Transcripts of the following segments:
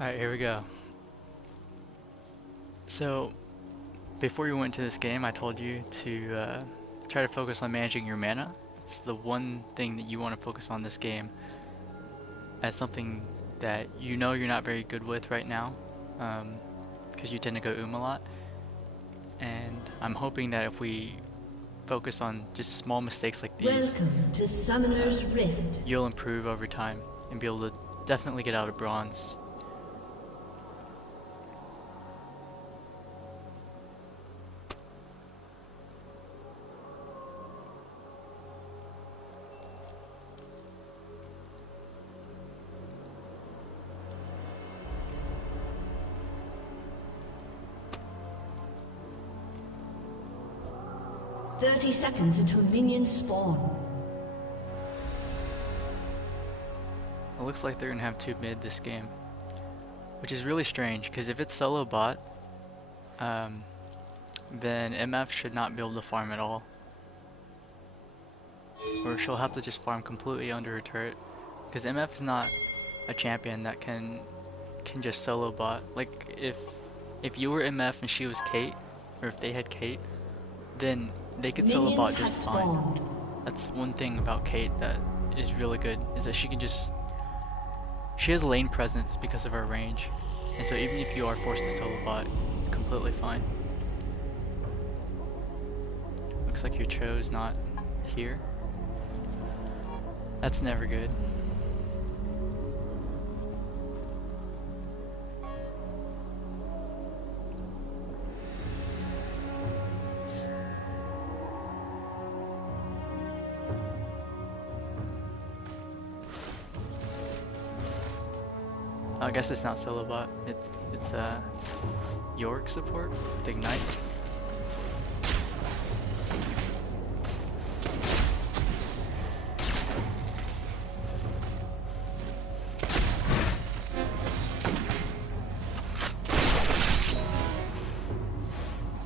Alright, here we go. So, before you went to this game, I told you to try to focus on managing your mana. It's the one thing that you want to focus on this game as something that you know you're not very good with right now, because you tend to go a lot. And I'm hoping that if we focus on just small mistakes like these, Welcome to Summoner's Rift. you'll improve over time and be able to definitely get out of bronze. "30 seconds until minions spawn." It looks like they're gonna have two mid this game, which is really strange because if it's solo bot, then MF should not be able to farm at all, or she'll have to just farm completely under her turret, because MF is not a champion that can just solo bot. Like if you were MF and she was Kate, or if they had Kate, then they could solo bot just fine. That's one thing about Kate that is really good, is that she has lane presence because of her range, and so even if you are forced to solo bot, completely fine. Looks like your Cho's not here. That's never good. I guess it's not solo bot. It's York support with Ignite.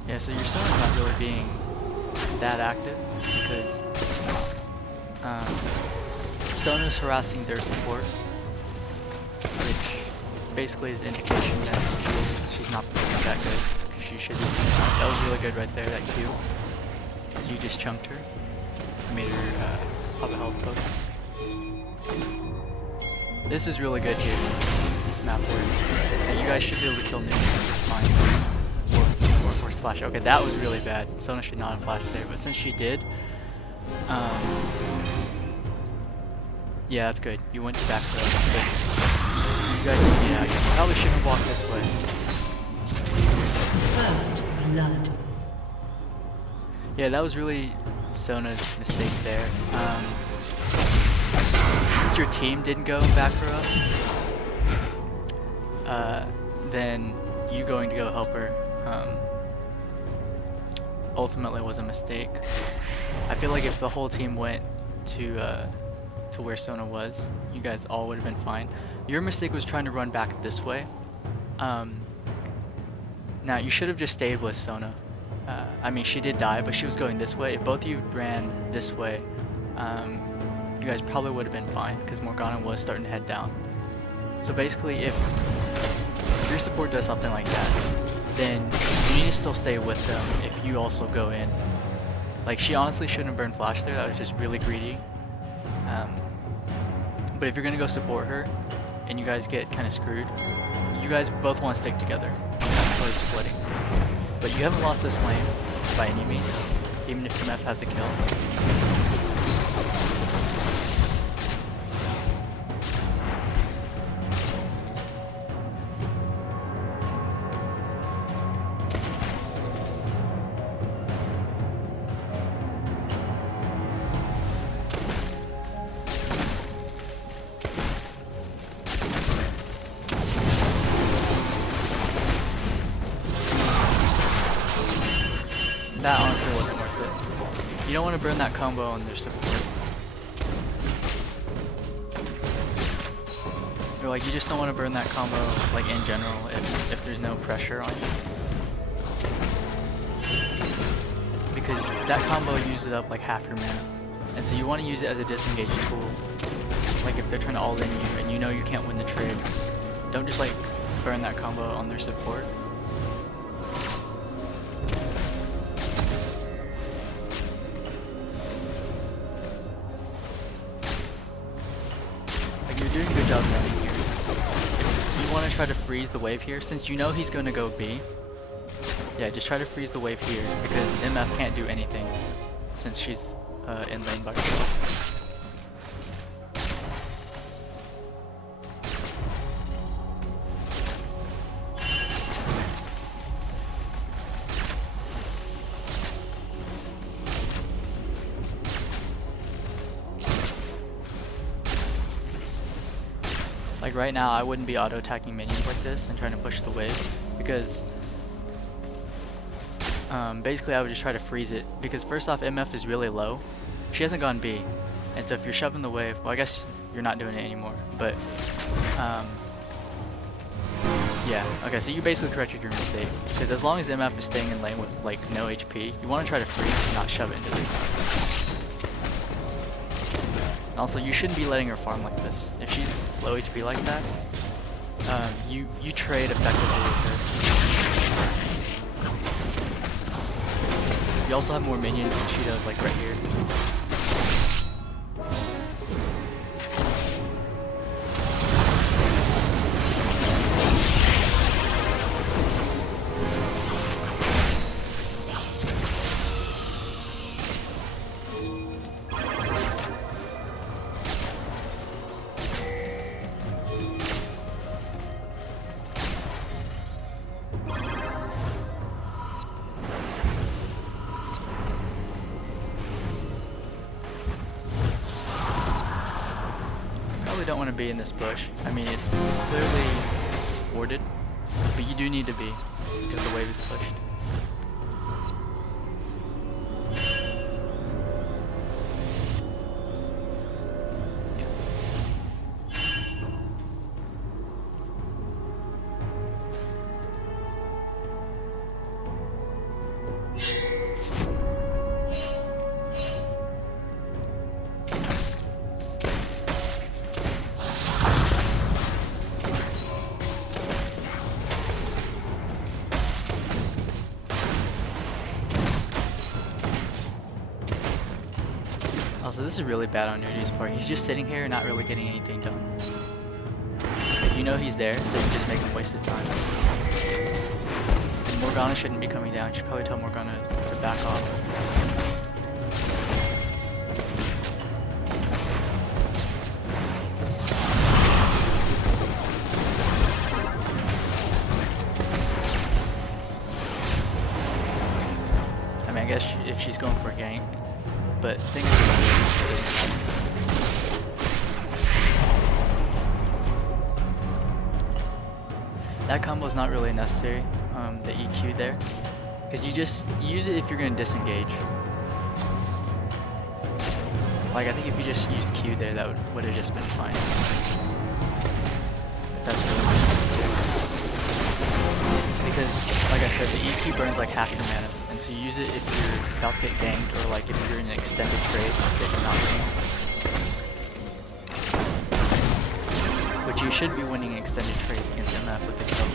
Yeah, so your Sona's not really being that active because Sona's harassing their support, which basically is indication that she's not playing that good. She should be. That was really good right there, that Q. You just chunked her. Made her pop a health potion. This is really good here, this map work. And you guys should be able to kill Noon just fine. Or force flash. Okay, that was really bad. Sona should not have flashed there, but since she did, yeah, that's good. You went back to that. You guys, yeah, you probably shouldn't walk this way. First blood. Yeah, that was really Sona's mistake there. Since your team didn't go and back her up, then you going to go help her ultimately was a mistake. I feel like if the whole team went to where Sona was, you guys all would have been fine. Your mistake was trying to run back this way. Now you should have just stayed with Sona. I mean, she did die, but she was going this way. If both of you ran this way, you guys probably would have been fine because Morgana was starting to head down. So basically, if your support does something like that, then you need to still stay with them if you also go in. Like, she honestly shouldn't burn flash there. That was just really greedy. But if you're gonna go support her and you guys get kind of screwed, you guys both want to stick together. That's really splitting. But you haven't lost this lane by any means, even if MF has a kill. That honestly wasn't worth it. You don't want to burn that combo on their support. Or like, you just don't want to burn that combo like in general if there's no pressure on you. Because that combo uses up like half your mana. And so you want to use it as a disengage tool. Like if they're trying to all in you and you know you can't win the trade, don't just like burn that combo on their support. Like, you're doing a good job running here. You want to try to freeze the wave here, since you know he's going to go B. Yeah, just try to freeze the wave here, because MF can't do anything, since she's in lane by herself. Like right now, I wouldn't be auto-attacking minions like this and trying to push the wave, because basically I would just try to freeze it, because first off, MF is really low. She hasn't gone B, and so if you're shoving the wave, well, I guess you're not doing it anymore, but yeah, okay, so you basically corrected your mistake, because as long as MF is staying in lane with like no HP, you want to try to freeze and not shove it into the tower. And also, you shouldn't be letting her farm like this. If she's low HP like that, you trade effectively with her. You also have more minions than she does, like right here. Don't want to be in this bush. I mean, it's clearly warded, but you do need to be, because the wave is pushed. Also, this is really bad on Nunu's part. He's just sitting here and not really getting anything done. You know he's there, so you just make him waste his time. And Morgana shouldn't be coming down. You should probably tell Morgana to back off. I mean, I guess if she's going for a gank, but the thing is, that combo is not really necessary, the EQ there, because you just use it if you're going to disengage. Like, I think if you just used Q there, that would have just been fine. That's really what you do. Because, like I said, the EQ burns like half your mana. So you use it if you're about to get ganked, or like if you're in an extended trade that you're not winning. But you should be winning extended trades against MF with the kill.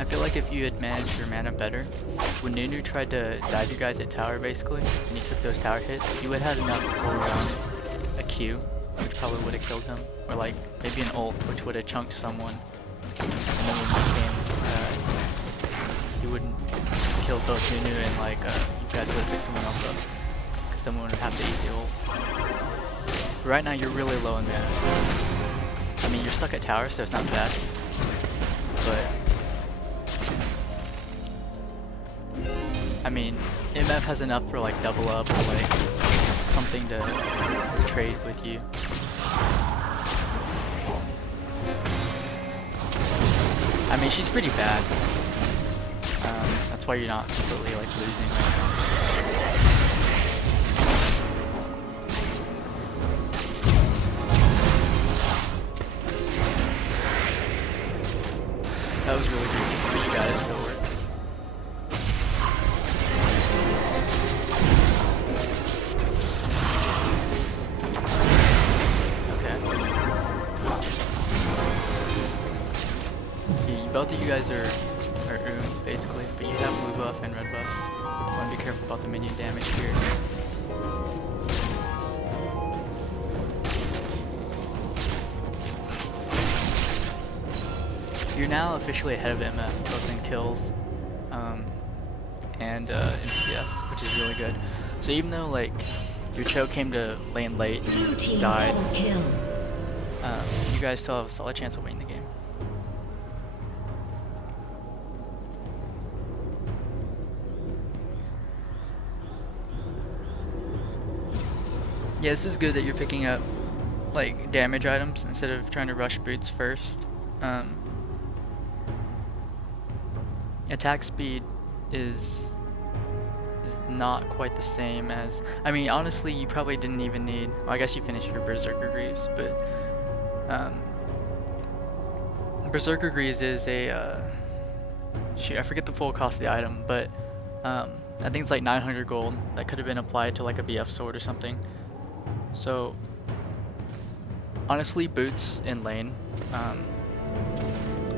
I feel like if you had managed your mana better, when Nunu tried to dive you guys at tower basically, and you took those tower hits, you would have had enough for a Q, which probably would have killed him, or like maybe an ult, which would have chunked someone, and then when you came, you wouldn't kill both Nunu and like you guys would have picked someone else up, because someone would have to eat the ult. But right now you're really low in mana. I mean, you're stuck at tower, so it's not bad, but I mean, MF has enough for like double up or like something to trade with you. I mean, she's pretty bad. That's why you're not completely like losing right now. That was really good, but you got it, so it works. Both of you guys are basically, but you have blue buff and red buff. I want to be careful about the minion damage here. You're now officially ahead of Emma, both in kills and in CS, which is really good. So even though like your choke came to lane late and you died, you guys still have a solid chance of winning the game. Yeah, this is good that you're picking up like damage items instead of trying to rush boots first. Attack speed is not quite the same as, I mean, honestly, you probably didn't even need, well, I guess you finished your Berserker Greaves, but Berserker Greaves is a shoot, I forget the full cost of the item, but I think it's like 900 gold that could have been applied to like a BF sword or something. So honestly, boots in lane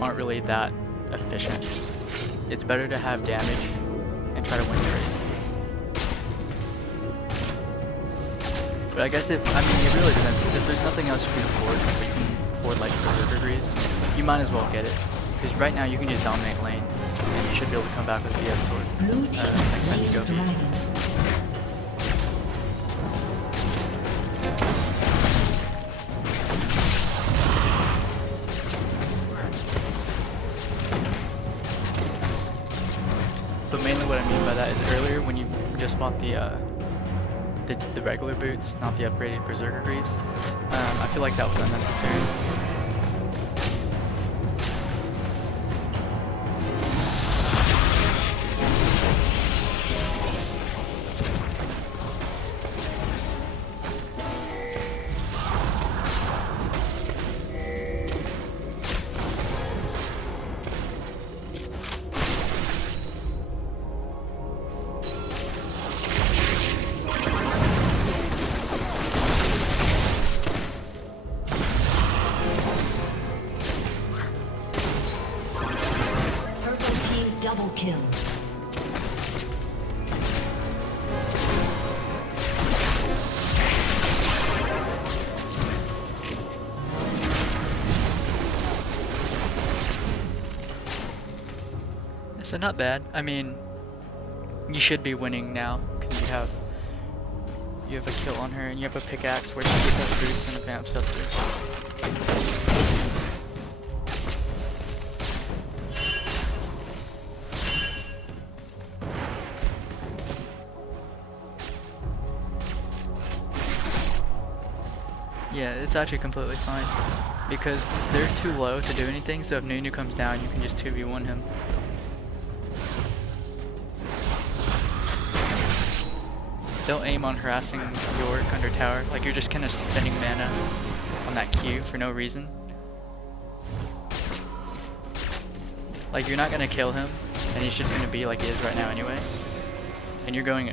aren't really that efficient. It's better to have damage and try to win trades. But I guess if, I mean, it really depends, because if there's nothing else you can afford, but you can afford like Berserker Greaves, you might as well get it. Because right now you can just dominate lane, and you should be able to come back with a BF sword next time you go B. But mainly what I mean by that is earlier when you just bought the regular boots, not the upgraded Berserker Greaves, I feel like that was unnecessary. Kill. So not bad. I mean, you should be winning now because you have a kill on her and you have a pickaxe where she just has boots and a vamp scepter. Yeah, it's actually completely fine because they're too low to do anything, so if Nunu comes down, you can just 2v1 him. Don't aim on harassing York under tower, like you're just kind of spending mana on that Q for no reason. Like you're not gonna kill him, and he's just gonna be like he is right now anyway. And you're going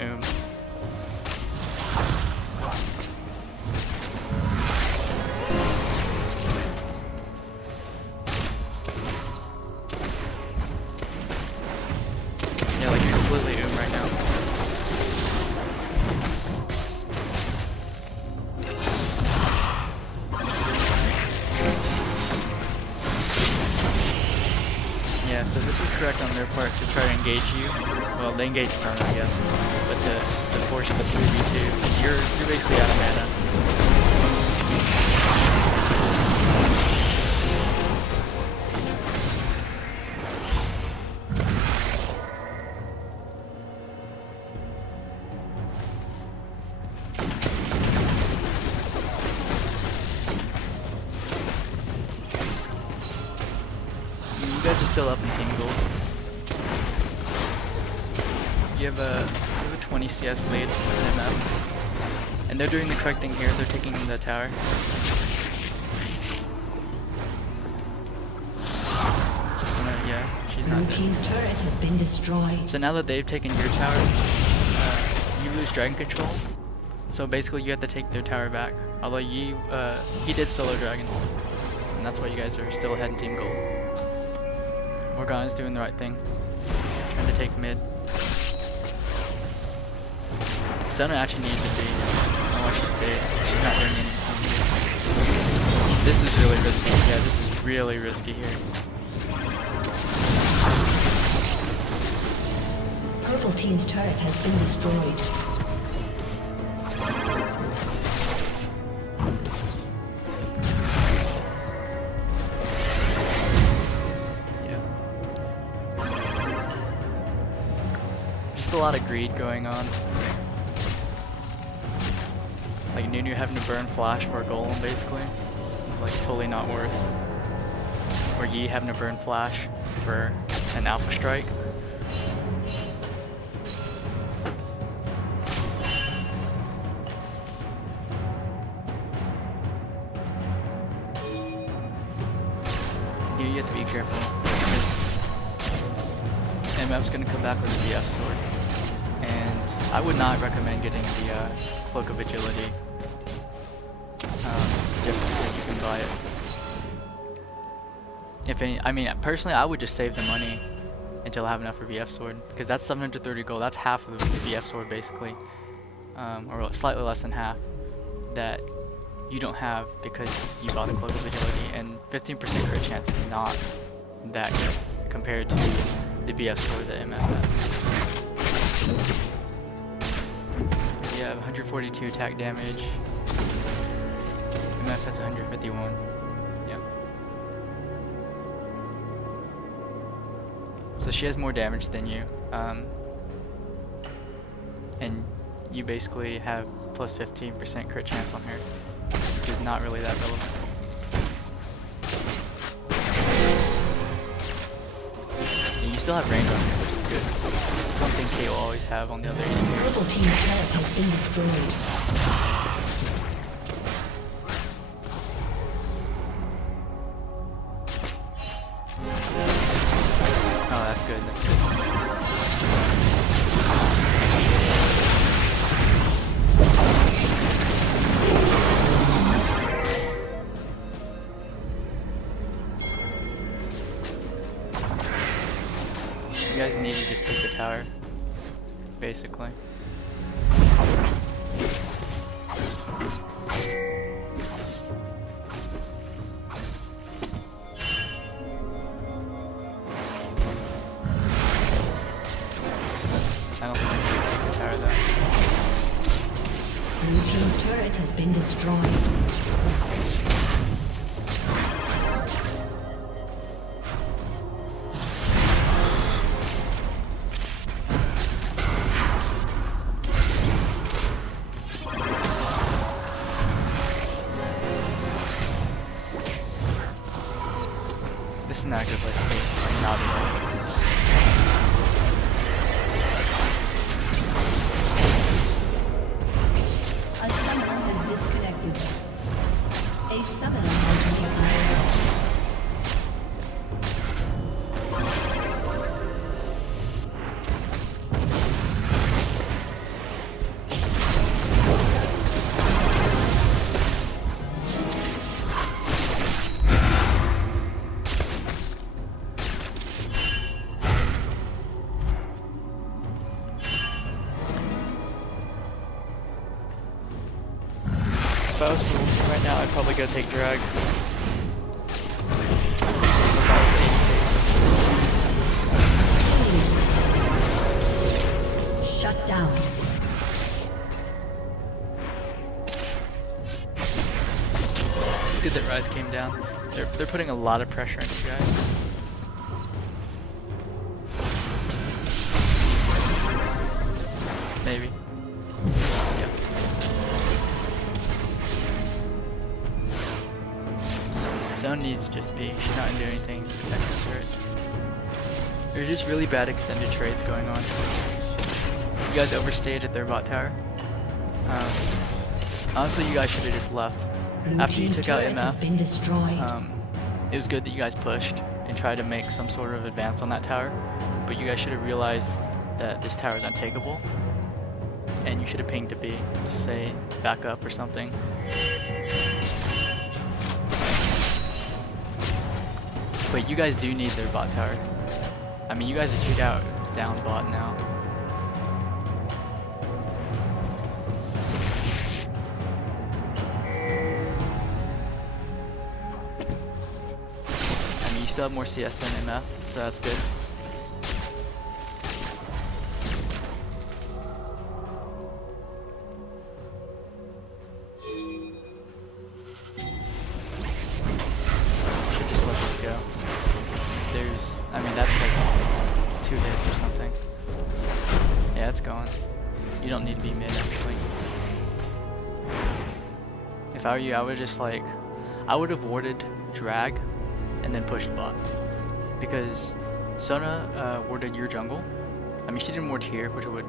Yeah, like you're completely right now. Yeah, so this is correct on their part to try to engage you. Well, they engage some, I guess, but to force the 3v2, you're basically out of mana. You guys are still up in team gold. You have a 20 CS lead in MF. And they're doing the correct thing here, they're taking the tower. So now, yeah, she's not Blue dead. team's turret has been destroyed. So now that they've taken your tower, you lose dragon control. So basically you have to take their tower back. Although he did solo dragon. And that's why you guys are still ahead in team gold. Morgana's doing the right thing. Trying to take mid. Stunner actually needs to be. I don't know why she stayed. She's not doing anything. This is really risky. Yeah, this is really risky here. Purple team's turret has been destroyed. Yeah. Just a lot of greed going on. Like Nunu having to burn flash for a golem basically. Like totally not worth. Or Yi having to burn flash for an alpha strike. You have to be careful. MF's gonna come back with a DF sword. And I would not recommend getting the Cloak of Agility. Just because you can buy it. If any, I mean, personally, I would just save the money until I have enough for VF sword, because that's 730 gold. That's half of the VF sword basically, or slightly less than half that you don't have because you bought the Cloak of Agility, and 15% crit chance is not that good compared to the BF sword that MF has. Yeah, 142 attack damage. MF has 151. Yeah. So she has more damage than you. And you basically have plus 15% crit chance on her, which is not really that relevant. And you still have range on her, which is good. It's one thing Kate will always have on the other end. Purple team's turret has been destroyed. Oh, that's good, that's good. You guys need to just take the tower, basically. I don't think I can take the tower though. Blue team's turret has been destroyed. This is not a good place to be. Not at all. A summoner has disconnected. A summoner has reconnected. If I was full team right now, I'd probably go take drag. Shut down. It's good that Rise came down. They're putting a lot of pressure on you guys. Maybe. Yep. Zone needs to just be. She's not gonna do anything to protect this turret. There's just really bad extended trades going on. You guys overstayed at their bot tower. Honestly, you guys should have just left. Blue After you team's took out turret has MF, been destroyed. it was good that you guys pushed and tried to make some sort of advance on that tower, but you guys should have realized that this tower is untakeable, and you should have pinged to B. Just say back up or something. But you guys do need their bot tower. I mean, you guys are 2 down bot now. I mean, you still have more CS than MF, so that's good. Should just let this go. I mean, that's like 2 hits or something. Yeah, it's gone. You don't need to be mid, actually. If I were you, I would just like, I would have warded drag and then pushed bot. Because Sona warded your jungle. I mean, she didn't ward here, which would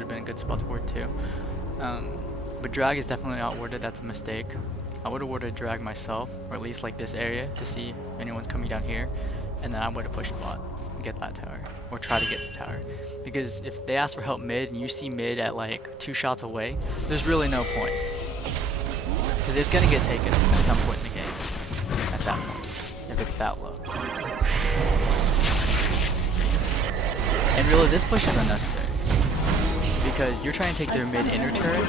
have been a good spot to ward too. But drag is definitely not warded, that's a mistake. I would have warded drag myself, or at least like this area, to see if anyone's coming down here. And then I would have pushed bot and get that tower, or try to get the tower. Because if they ask for help mid and you see mid at like 2 shots away, there's really no point. Because it's gonna get taken at some point in the game. At that point, if it's that low. And really, this push is unnecessary. Because you're trying to take their mid inner turret,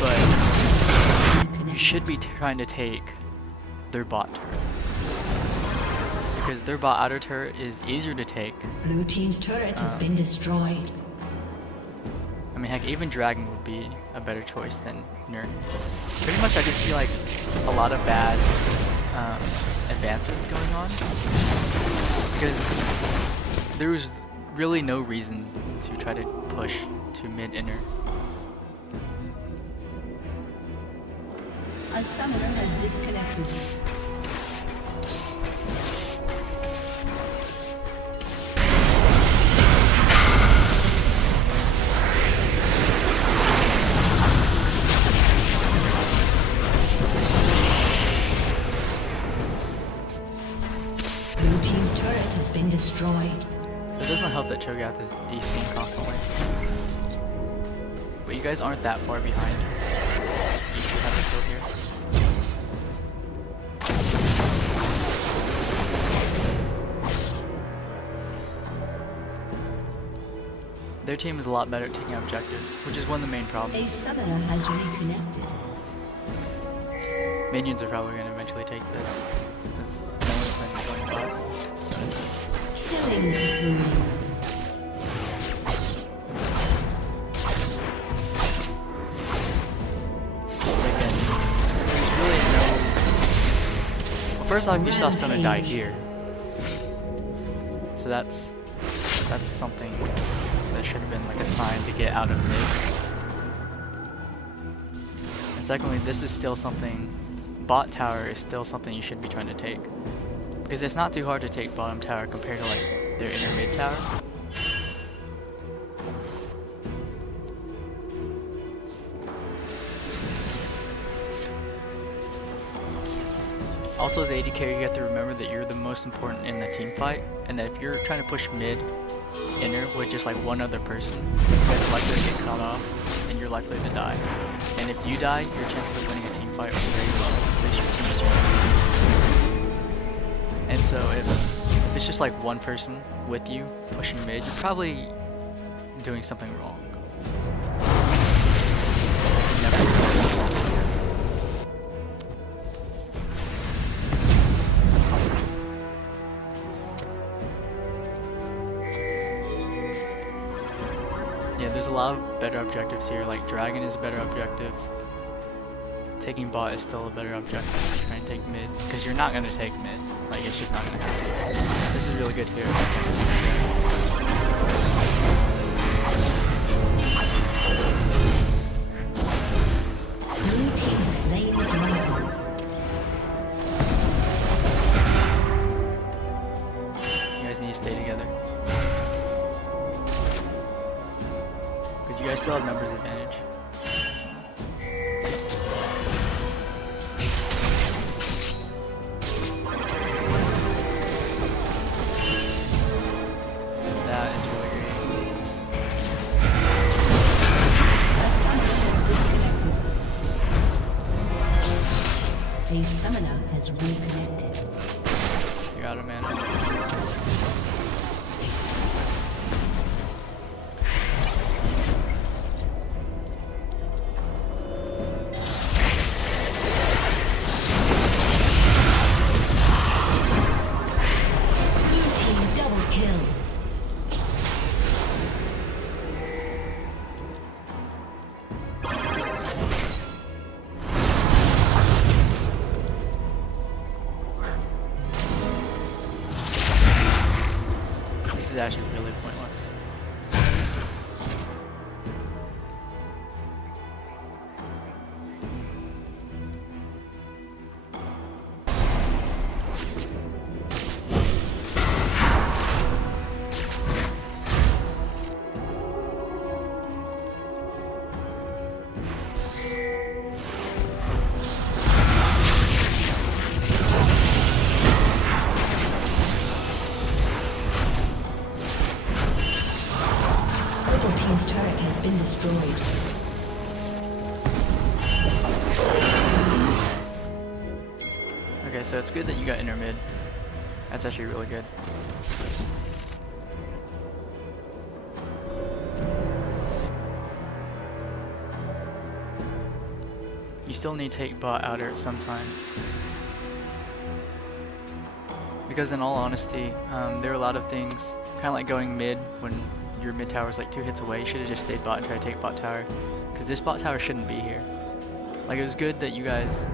but you should be trying to take their bot turret. Because their bot outer turret is easier to take. Blue team's turret has been destroyed. I mean, heck, even Dragon would be a better choice than Nerd. Pretty much, I just see like a lot of bad advances going on. Because there was really no reason to try to push to mid inner. A summoner has disconnected. Blue team's turret has been destroyed. So it doesn't help that Cho'Gath is DCing constantly. But you guys aren't that far behind. You should have a kill here. Their team is a lot better at taking objectives, which is one of the main A problems. summoner has reconnected. Minions are probably going to eventually take this, since no one's been going bot. It's just Killing spree. again, there's really no. Well, first off, you saw someone die here, so that's something that should have been like a sign to get out of mid. And secondly, this is still something. Bot tower is still something you should be trying to take, because it's not too hard to take bottom tower compared to like their inner mid tower. Also, as AD carry, you have to remember that you're the most important in the team fight, and that if you're trying to push mid inner with just like one other person, it's likely to get caught off, and you're likely to die. And if you die, your chances of winning a team fight are very low, because your team is doing. And so if it's just like one person with you pushing mid, you're probably doing something wrong. You never. Yeah, there's a lot of better objectives here, like Dragon is a better objective. Taking bot is still a better objective than trying to take mid, because you're not going to take mid. Like, it's just not going to happen. This is really good here. Blue team slain the dragon. guys still have numbers advantage. That is really great. A summoner has disconnected. A summoner has reconnected. You're out of mana. This is actually really pointless. Team's turret has been destroyed. Okay, so it's good that you got inner mid. That's actually really good. You still need to take bot outer at some time. Because in all honesty, there are a lot of things, kind of like going mid when your mid tower is like 2 hits away. You should have just stayed bot and tried to take bot tower. Because this bot tower shouldn't be here. Like, it was good that you guys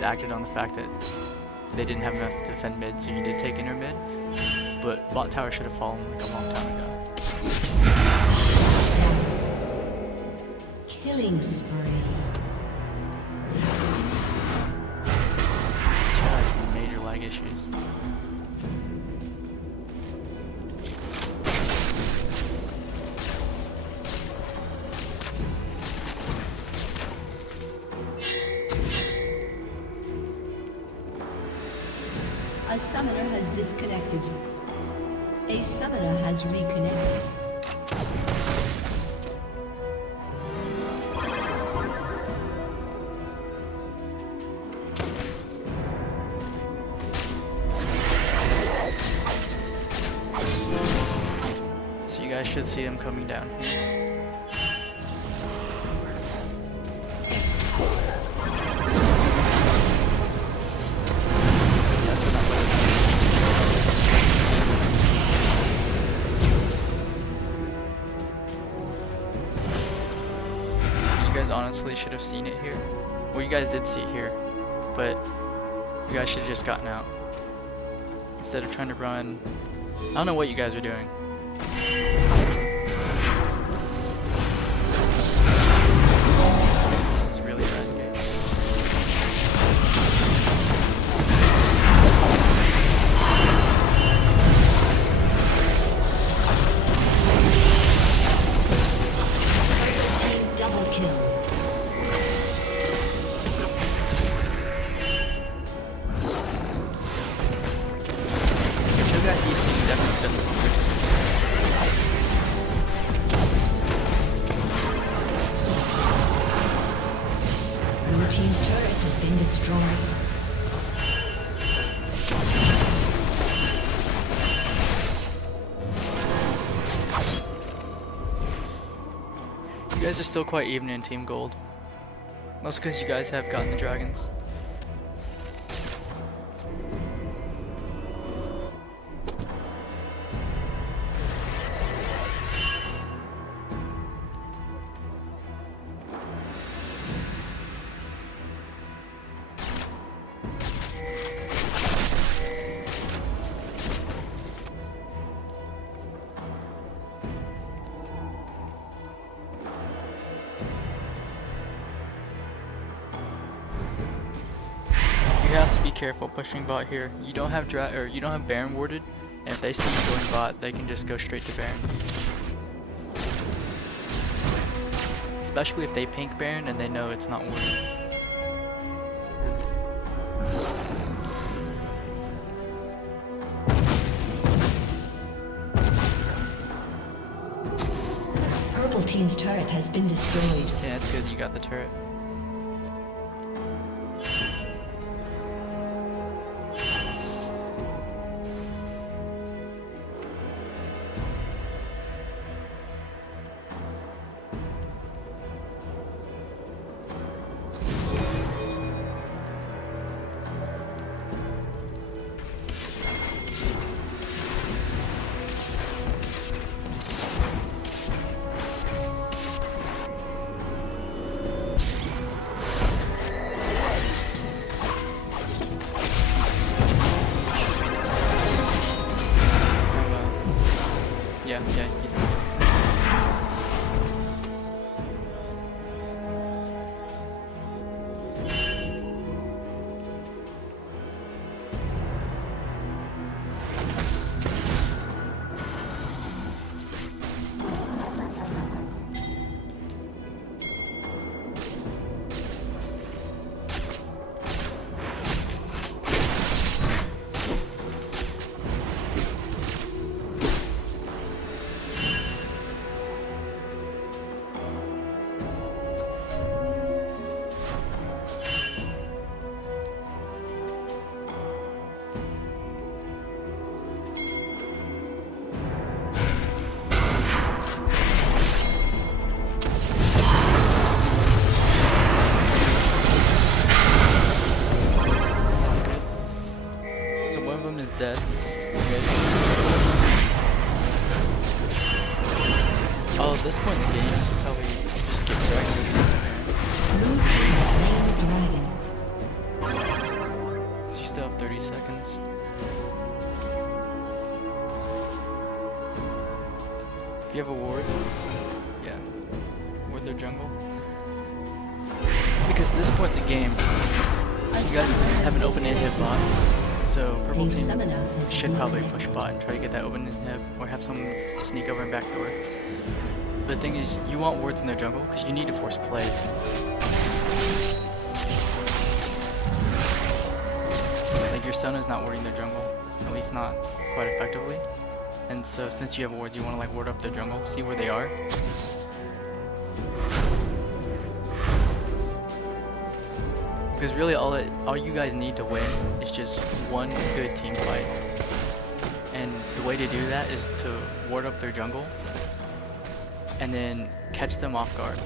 acted on the fact that they didn't have enough to defend mid, so you did take inner mid. But bot tower should have fallen like a long time ago. Killing spree. I have some major lag issues. A summoner has disconnected. A summoner has reconnected. So you guys should see them coming down here. Honestly should have seen it here. Well, you guys did see it here, but you guys should have just gotten out instead of trying to run. I don't know what you guys are doing. This is really bad game. Double kill. Blue team's turret has been destroyed. You guys are still quite even in Team Gold. Mostly because you guys have gotten the dragons. You have to be careful pushing bot here. You don't have you don't have Baron warded, and if they see you going bot, they can just go straight to Baron. especially if they pink Baron and they know it's not working. Purple team's turret has been destroyed. Yeah, it's good you got the turret. Yeah, he's dead. Okay. Oh, at this point in the game, probably just skip directly. Blue team slain the dragon. You still have 30 seconds. If you have a ward, yeah, ward their jungle. Because at this point in the game, you guys have an open inhib bot. So purple team should probably push bot and try to get that open inhib, or have someone sneak over and backdoor. But the thing is, you want wards in their jungle because you need to force plays. Like your Sona's not warding their jungle, at least not quite effectively. And so since you have wards, you want to like ward up their jungle, see where they are. Because really all you guys need to win is just one good team fight. And the way to do that is to ward up their jungle and then catch them off guard.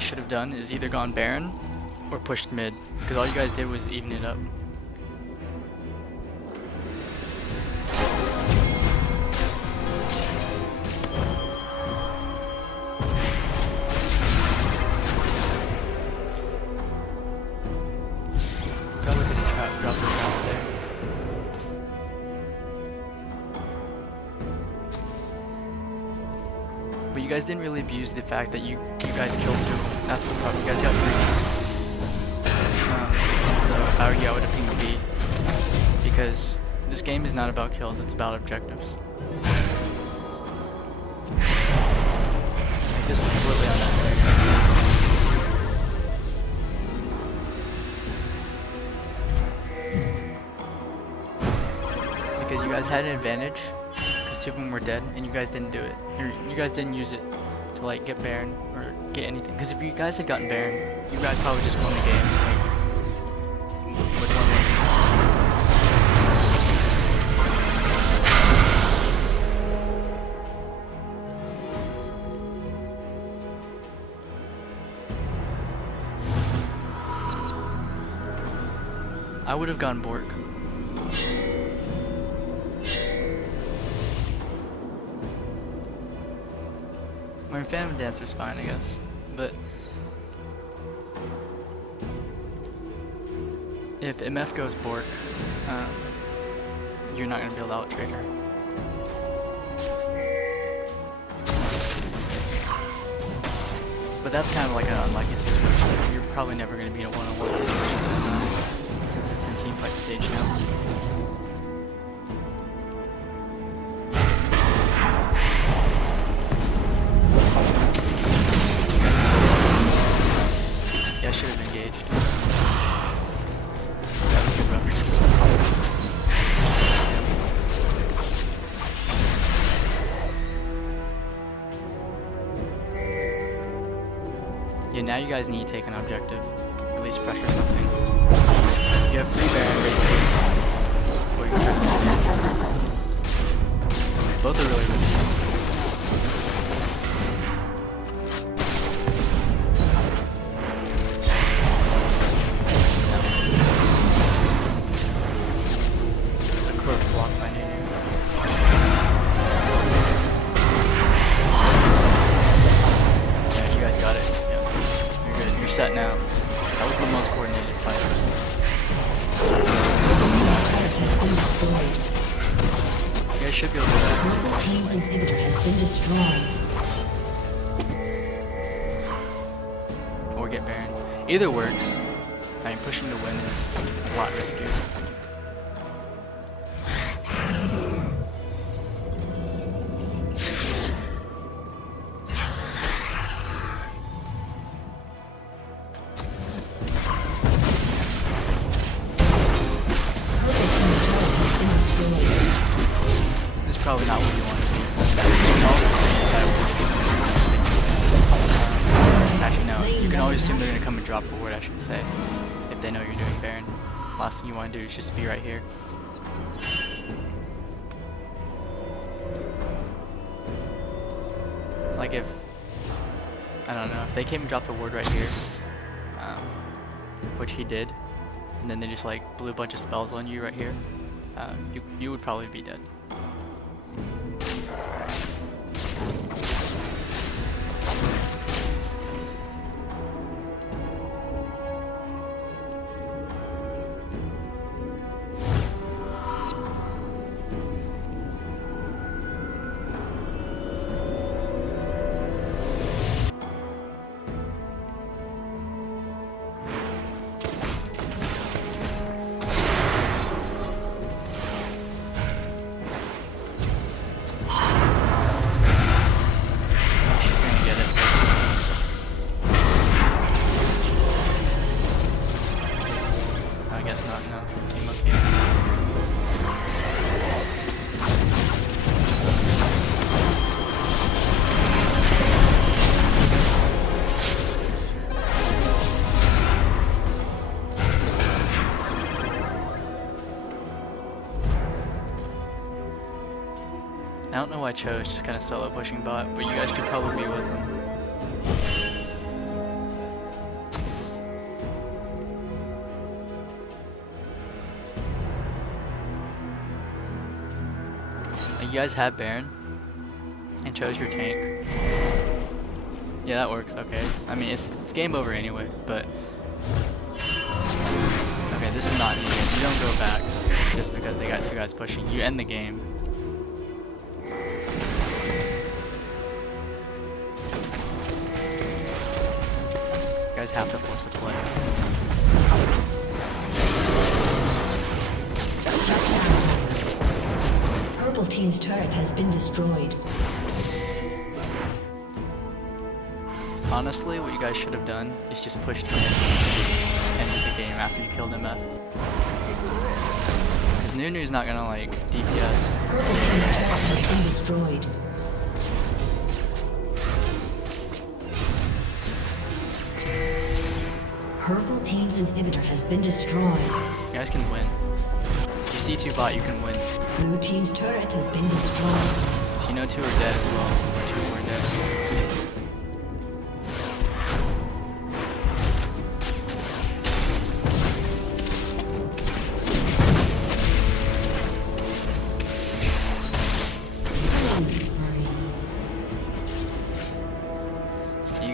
Should have done is either gone Baron or pushed mid, because all you guys did was even it up. Gotta look at the trap, drop the trap there. But you guys didn't really abuse the fact that you guys killed two. That's the problem. You guys got greedy. So if I were you, I would have pinged B. Because this game is not about kills, it's about objectives. Like, this is completely unnecessary. Because you guys had an advantage. Two of them were dead, and you guys didn't do it. You guys didn't use it to like get Baron or get anything. Because if you guys had gotten Baron, you guys probably just won the game. Like, with one win. I would have gone Bork. I mean, Phantom Dancer's fine, I guess, but if MF goes Bork, you're not gonna be able to out-trade her. But that's kind of like an unlucky situation. You're probably never gonna be in a one-on-one situation since it's in team fight stage now. Yeah, I should have engaged. That was good rubber. Yeah, now you guys need to take an objective. At least pressure something. You have free Baron basically. Or you can try to both are really risky. Set now. That was the most coordinated fight. You guys should be able to do that. Team's inhibitor has been destroyed. Or get Baron. Either works. I mean, pushing to win is a lot riskier. Probably not what you want to do. Actually, no. You can always assume they're going to come and drop a ward, I should say, if they know you're doing Baron. Last thing you want to do is just be right here. Like if, I don't know, if they came and dropped a ward right here, which he did, and then they just like blew a bunch of spells on you right here, you would probably be dead. I don't know why I chose just kind of solo pushing bot, but you guys should probably be with him. You guys have Baron and chose your tank. Yeah, that works. Okay, I mean it's game over anyway, but okay, this is not needed. You don't go back just because they got two guys pushing. You end the game. You guys have to force a play. Purple team's turret has been destroyed. Honestly, what you guys should have done is just pushed him and just ended the game after you killed MF. Because Nunu's not gonna like DPS. Purple team's turret has been destroyed. Purple team's inhibitor has been destroyed. You guys can win. If you see two bot, you can win. Blue team's turret has been destroyed. So you know two are dead as well. Or two were dead.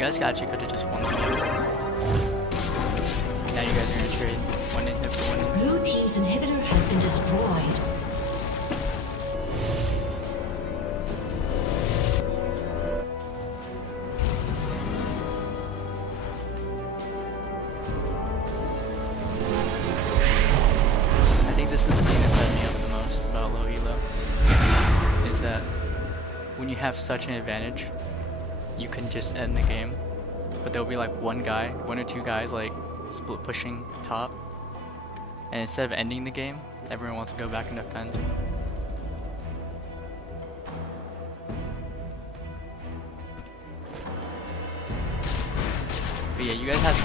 guys actually could have just won the game. Now you guys are gonna trade one inhib for one inhib. Blue team's inhibitor has been destroyed. I think this is the thing that fed me up the most about low elo, is that when you have such an advantage, you can just end the game, but there'll be like one or two guys like split pushing top, and instead of ending the game, everyone wants to go back and defend. But yeah, you guys have to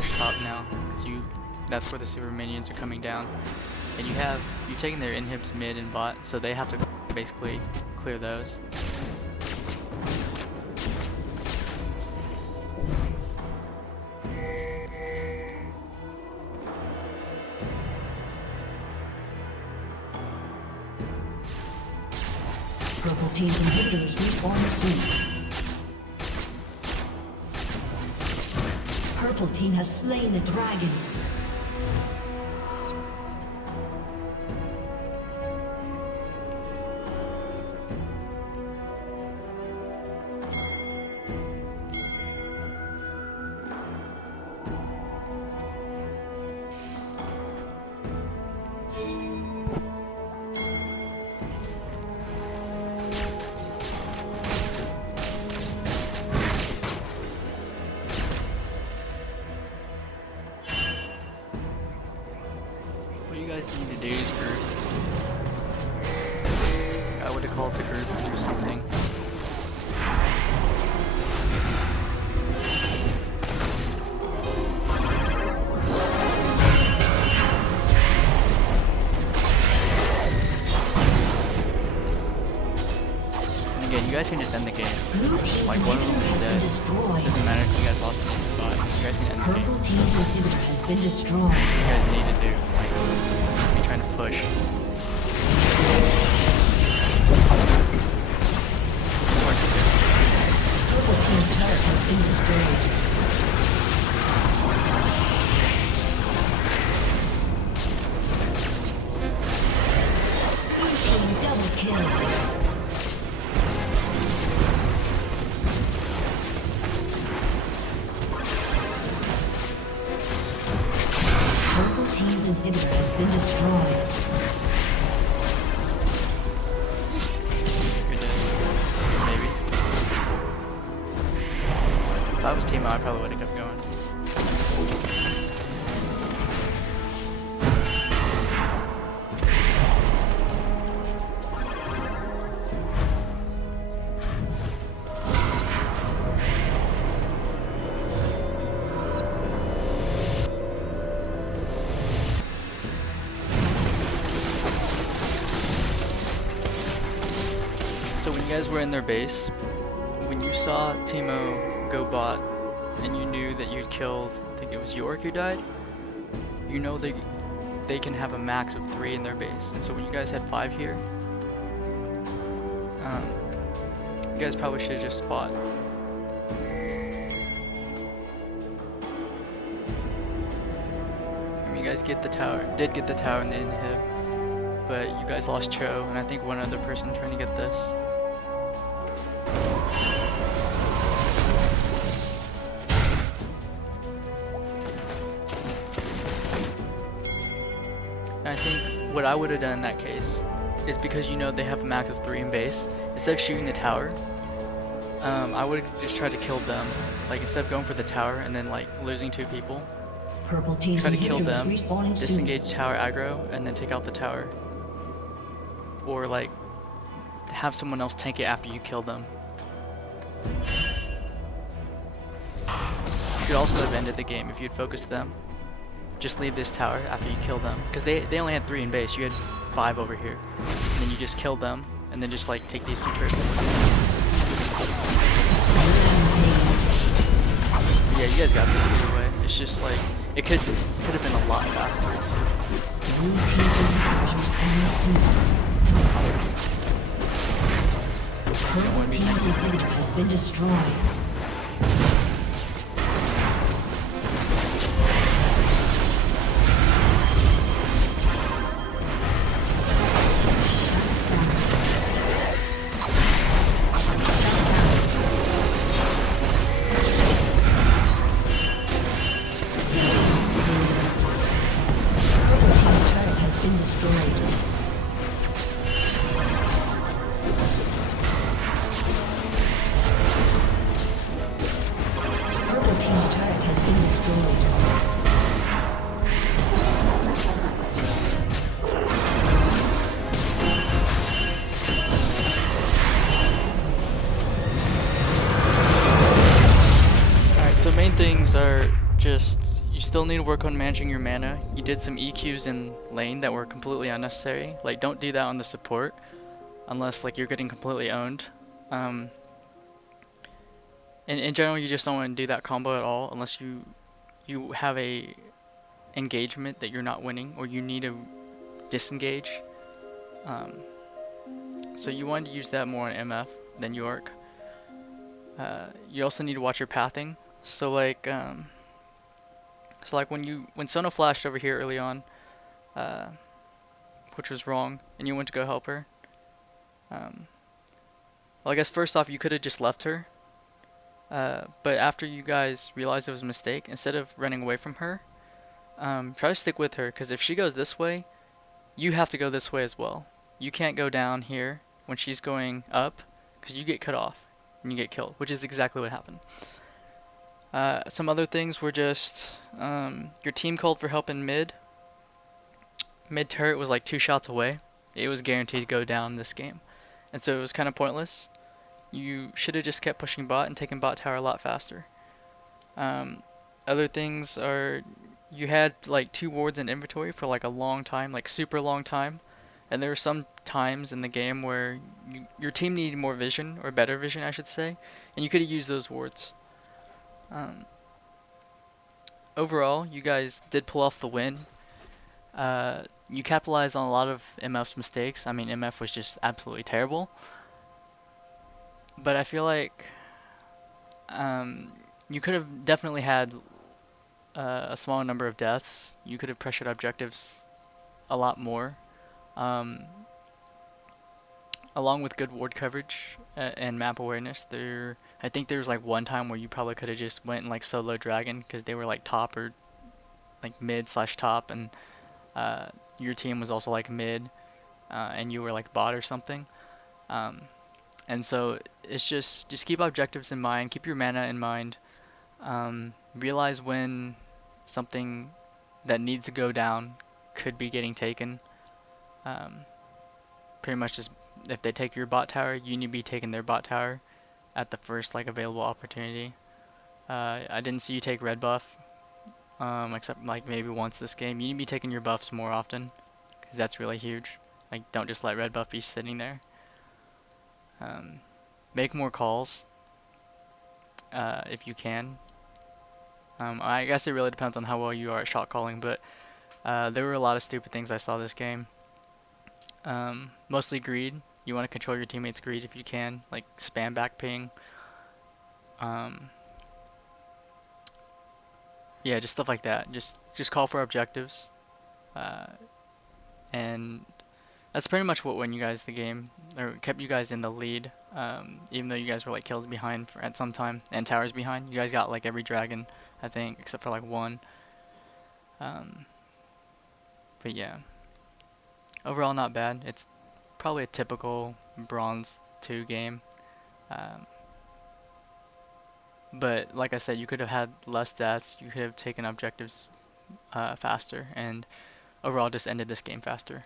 push top now, because that's where the super minions are coming down, and you're taking their inhibs mid and bot, so they have to basically clear those. Purple team's inhibitors respawn soon. Purple team has slain the dragon. What you guys need to do is group. I would have called to group and do something. And again, you guys can just end the game. Like one of them is dead. Doesn't matter if you guys lost the spot. You guys can end the game. Purple team's inhibitor has been destroyed. That's what you guys need to do. Like, be trying to push. This works good. Purple team's turret has been destroyed. Blue team double kill. Team's inhibitor has been destroyed. You're dead. Maybe. If I was Teemo, I probably would have kept going. So when you guys were in their base, when you saw Teemo go bot, and you knew that you'd killed, I think it was York who died, you know they can have a max of 3 in their base. And so when you guys had 5 here, you guys probably should have just fought. I mean, you guys did get the tower and the inhib, but you guys lost Cho, and I think one other person trying to get this. I think what I would have done in that case is, because you know they have a max of 3 in base, instead of shooting the tower, I would have just tried to kill them. Like, instead of going for the tower and then like losing 2 people, Purple team's try to kill inhibitor is them, respawning soon. disengage tower aggro, and then take out the tower. Or like have someone else tank it after you kill them. You could also have ended the game if you'd focused them. Just leave this tower after you kill them, because they only had 3 in base. You had 5 over here, and then you just killed them, and then just like take these 2 turrets. Yeah, you guys got this either way. It's just like it could have been a lot faster. Blue team's inhibitors respawning soon. Purple team's inhibitor has been destroyed. things are just, you still need to work on managing your mana. You did some EQs in lane that were completely unnecessary. Like, don't do that on the support unless like you're getting completely owned. Um, in general, you just don't want to do that combo at all unless you have a engagement that you're not winning or you need to disengage. Um, so you want to use that more on MF than York. You also need to watch your pathing. So like when Sona flashed over here early on, uh, which was wrong, and you went to go help her. Well, I guess first off you could have just left her. But after you guys realized it was a mistake, instead of running away from her, try to stick with her, because if she goes this way, you have to go this way as well. You can't go down here when she's going up, because you get cut off and you get killed, which is exactly what happened. Some other things were just, your team called for help in mid. Mid turret was like 2 shots away. It was guaranteed to go down this game. And so it was kind of pointless. You should have just kept pushing bot and taken bot tower a lot faster. Other things are, you had like 2 wards in inventory for like a long time, like super long time. And there were some times in the game where your team needed more vision, or better vision I should say, and you could have used those wards. Overall, you guys did pull off the win. You capitalized on a lot of MF's mistakes. I mean, MF was just absolutely terrible. But I feel like you could have definitely had a small number of deaths. You could have pressured objectives a lot more. Along with good ward coverage and map awareness, I think there was like one time where you probably could have just went and like solo dragon because they were like top or like mid / top, and your team was also like mid, and you were like bot or something. And so it's just keep objectives in mind, keep your mana in mind, realize when something that needs to go down could be getting taken. Pretty much just if they take your bot tower, you need to be taking their bot tower at the first like available opportunity. I didn't see you take red buff, except like maybe once this game. You need to be taking your buffs more often, because that's really huge. Like, don't just let red buff be sitting there. Make more calls if you can. I guess it really depends on how well you are at shot calling, but there were a lot of stupid things I saw this game. Mostly greed. You want to control your teammates' greed if you can, like spam back ping. Yeah, just stuff like that. Just call for objectives, and that's pretty much what won you guys the game, or kept you guys in the lead. Even though you guys were like kills behind at some time and towers behind, you guys got like every dragon, I think, except for like one. But yeah, overall not bad. It's probably a typical Bronze 2 game. But like I said, you could have had less deaths, you could have taken objectives faster, and overall just ended this game faster.